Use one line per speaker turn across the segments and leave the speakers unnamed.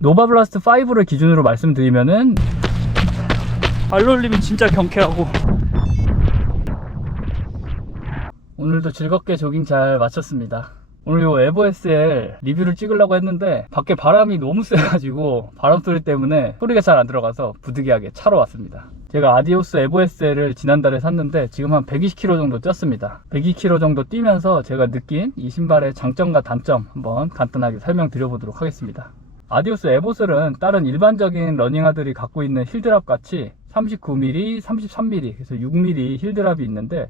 노바블라스트 5를 기준으로 말씀드리면은
발놀림이 진짜 경쾌하고
오늘도 즐겁게 조깅 잘 마쳤습니다. 오늘 요 에버 SL 리뷰를 찍으려고 했는데 밖에 바람이 너무 세가지고 바람 소리 때문에 소리가 잘 안 들어가서 부득이하게 차로 왔습니다. 제가 아디오스 에버 SL을 지난달에 샀는데 지금 한 120km 정도 뛰었습니다. 102km 정도 뛰면서 제가 느낀 이 신발의 장점과 단점 한번 간단하게 설명드려 보도록 하겠습니다. 아디오스 에보슬은 다른 일반적인 러닝화들이 갖고 있는 힐드랍 같이 39mm, 33mm, 그래서 6mm 힐드랍이 있는데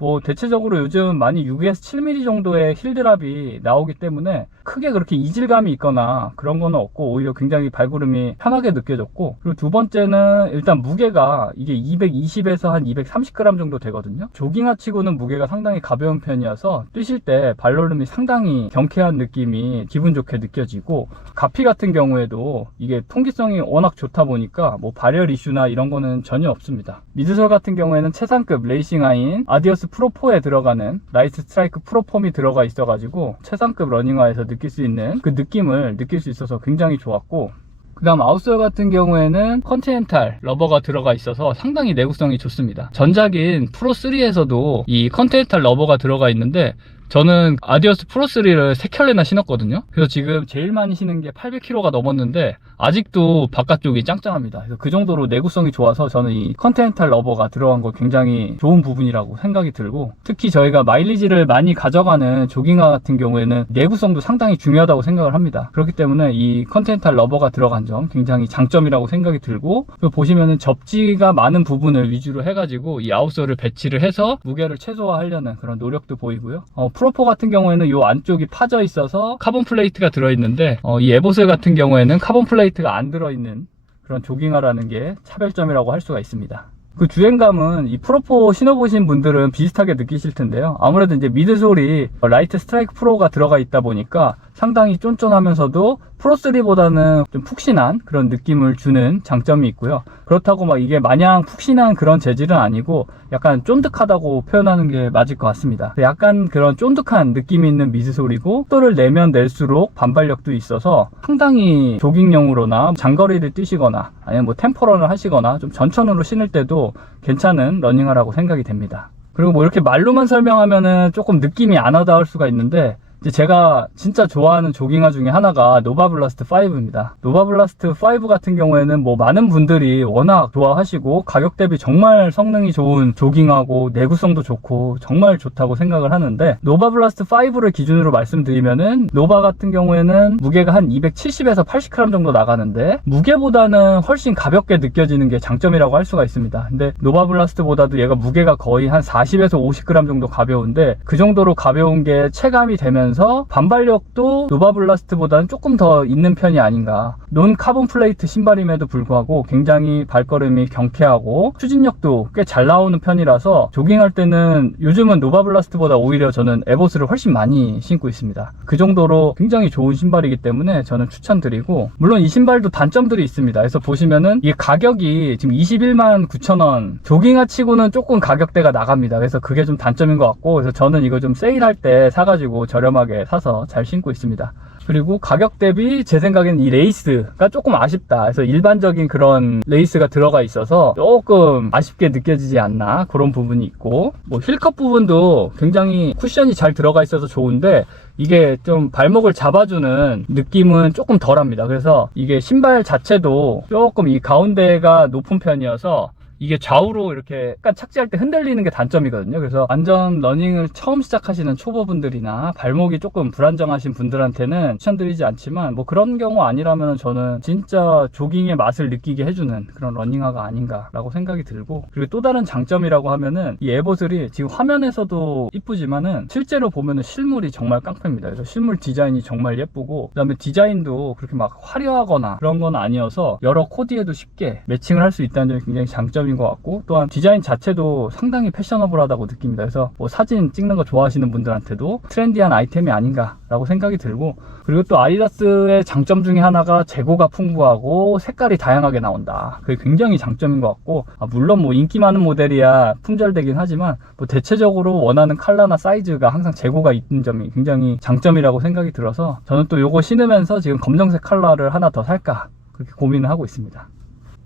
뭐 대체적으로 요즘 많이 6에서 7mm 정도의 힐드랍이 나오기 때문에 크게 그렇게 이질감이 있거나 그런 거는 없고 오히려 굉장히 발구름이 편하게 느껴졌고 그리고 두 번째는 일단 무게가 이게 220에서 한 230g 정도 되거든요. 조깅화 치고는 무게가 상당히 가벼운 편이어서 뛰실 때 발걸음이 상당히 경쾌한 느낌이 기분 좋게 느껴지고 가피 같은 경우에도 이게 통기성이 워낙 좋다 보니까 뭐 발열 이슈나 이런 거는 전혀 없습니다. 미드솔 같은 경우에는 최상급 레이싱화인 아디오스 프로4에 들어가는 라이트 스트라이크 프로폼이 들어가 있어가지고 최상급 러닝화에서 느낄 수 있는 그 느낌을 느낄 수 있어서 굉장히 좋았고 그 다음 아웃솔 같은 경우에는 컨티넨탈 러버가 들어가 있어서 상당히 내구성이 좋습니다. 전작인 프로3에서도 이 컨티넨탈 러버가 들어가 있는데 저는 아디오스 프로3를 3켤레나 신었거든요. 그래서 지금 제일 많이 신은 게 800km가 넘었는데 아직도 바깥쪽이 짱짱합니다. 그래서 그 정도로 내구성이 좋아서 저는 이 컨티넨탈 러버가 들어간 거 굉장히 좋은 부분이라고 생각이 들고 특히 저희가 마일리지를 많이 가져가는 조깅화 같은 경우에는 내구성도 상당히 중요하다고 생각을 합니다. 그렇기 때문에 이 컨티넨탈 러버가 들어간 점 굉장히 장점이라고 생각이 들고 그리고 보시면은 접지가 많은 부분을 위주로 해가지고 이 아웃솔을 배치를 해서 무게를 최소화하려는 그런 노력도 보이고요. 어, 프로포 같은 경우에는 이 안쪽이 파져 있어서 카본 플레이트가 들어있는데 어, 이 에보슬 같은 경우에는 카본 플레이트가 안 들어있는 그런 조깅화라는 게 차별점이라고 할 수가 있습니다. 그 주행감은 이 프로포 신어보신 분들은 비슷하게 느끼실 텐데요. 아무래도 이제 미드솔이 라이트 스트라이크 프로가 들어가 있다 보니까 상당히 쫀쫀하면서도 프로3보다는 좀 푹신한 그런 느낌을 주는 장점이 있고요. 그렇다고 막 이게 마냥 푹신한 그런 재질은 아니고 약간 쫀득하다고 표현하는 게 맞을 것 같습니다. 약간 그런 쫀득한 느낌이 있는 미드솔이고 속도를 내면 낼수록 반발력도 있어서 상당히 조깅용으로나 장거리를 뛰시거나 아니면 뭐 템포런을 하시거나 좀 전천으로 신을 때도 괜찮은 러닝화라고 생각이 됩니다. 그리고 뭐 이렇게 말로만 설명하면은 조금 느낌이 안 와닿을 수가 있는데 이제 제가 진짜 좋아하는 조깅화 중에 하나가 노바블라스트 5입니다. 노바블라스트 5 같은 경우에는 뭐 많은 분들이 워낙 좋아하시고 가격 대비 정말 성능이 좋은 조깅하고 내구성도 좋고 정말 좋다고 생각을 하는데 노바블라스트 5를 기준으로 말씀드리면은 노바 같은 경우에는 무게가 한 270에서 80g 정도 나가는데 무게보다는 훨씬 가볍게 느껴지는 게 장점이라고 할 수가 있습니다. 근데 노바블라스트보다도 얘가 무게가 거의 한 40에서 50g 정도 가벼운데 그 정도로 가벼운 게 체감이 되면 하면서 반발력도 노바블라스트보다는 조금 더 있는 편이 아닌가. 논 카본 플레이트 신발임에도 불구하고 굉장히 발걸음이 경쾌하고 추진력도 꽤 잘 나오는 편이라서 조깅할 때는 요즘은 노바블라스트보다 오히려 저는 에보스를 훨씬 많이 신고 있습니다. 그 정도로 굉장히 좋은 신발이기 때문에 저는 추천드리고 물론 이 신발도 단점들이 있습니다. 그래서 보시면은 이 가격이 지금 21만 9천 원. 조깅화 치고는 조금 가격대가 나갑니다. 그래서 그게 좀 단점인 것 같고 그래서 저는 이거 좀 세일할 때 사가지고 저렴하게 저렴하게 사서 잘 신고 있습니다. 그리고 가격 대비 제 생각에는 이 레이스가 조금 아쉽다. 그래서 일반적인 그런 레이스가 들어가 있어서 조금 아쉽게 느껴지지 않나 그런 부분이 있고 뭐 힐컵 부분도 굉장히 쿠션이 잘 들어가 있어서 좋은데 이게 좀 발목을 잡아주는 느낌은 조금 덜합니다. 그래서 이게 신발 자체도 조금 이 가운데가 높은 편이어서 이게 좌우로 이렇게 약간 착지할 때 흔들리는 게 단점이거든요. 그래서 완전 러닝을 처음 시작하시는 초보분들이나 발목이 조금 불안정하신 분들한테는 추천드리지 않지만 뭐 그런 경우 아니라면 저는 진짜 조깅의 맛을 느끼게 해주는 그런 러닝화가 아닌가라고 생각이 들고 그리고 또 다른 장점이라고 하면은 이 에버슬이 지금 화면에서도 이쁘지만은 실제로 보면은 실물이 정말 깡패입니다. 그래서 실물 디자인이 정말 예쁘고 그다음에 디자인도 그렇게 막 화려하거나 그런 건 아니어서 여러 코디에도 쉽게 매칭을 할 수 있다는 점이 굉장히 장점이 장점인 것 같고 또한 디자인 자체도 상당히 패셔너블하다고 느낍니다. 그래서 뭐 사진 찍는 거 좋아하시는 분들한테도 트렌디한 아이템이 아닌가라고 생각이 들고 그리고 또 아디다스의 장점 중에 하나가 재고가 풍부하고 색깔이 다양하게 나온다. 그게 굉장히 장점인 것 같고 아, 물론 뭐 인기 많은 모델이야 품절되긴 하지만 뭐 대체적으로 원하는 컬러나 사이즈가 항상 재고가 있는 점이 굉장히 장점이라고 생각이 들어서 저는 또 요거 신으면서 지금 검정색 컬러를 하나 더 살까 그렇게 고민을 하고 있습니다.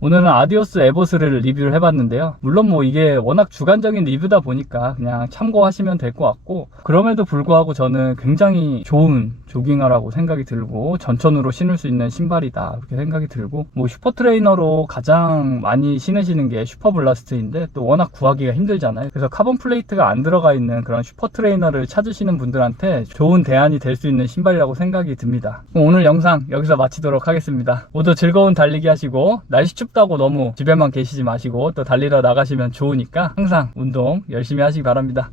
오늘은 아디오스 에보스를 리뷰를 해봤는데요. 물론 뭐 이게 워낙 주관적인 리뷰다 보니까 그냥 참고하시면 될 것 같고 그럼에도 불구하고 저는 굉장히 좋은 조깅화라고 생각이 들고 전천으로 신을 수 있는 신발이다 그렇게 생각이 들고 뭐 슈퍼 트레이너로 가장 많이 신으시는 게 슈퍼 블라스트인데 또 워낙 구하기가 힘들잖아요. 그래서 카본 플레이트가 안 들어가 있는 그런 슈퍼 트레이너를 찾으시는 분들한테 좋은 대안이 될 수 있는 신발이라고 생각이 듭니다. 오늘 영상 여기서 마치도록 하겠습니다. 모두 즐거운 달리기 하시고 날씨 춥다고 너무 집에만 계시지 마시고 또 달리러 나가시면 좋으니까 항상 운동 열심히 하시기 바랍니다.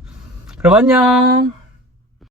그럼 안녕!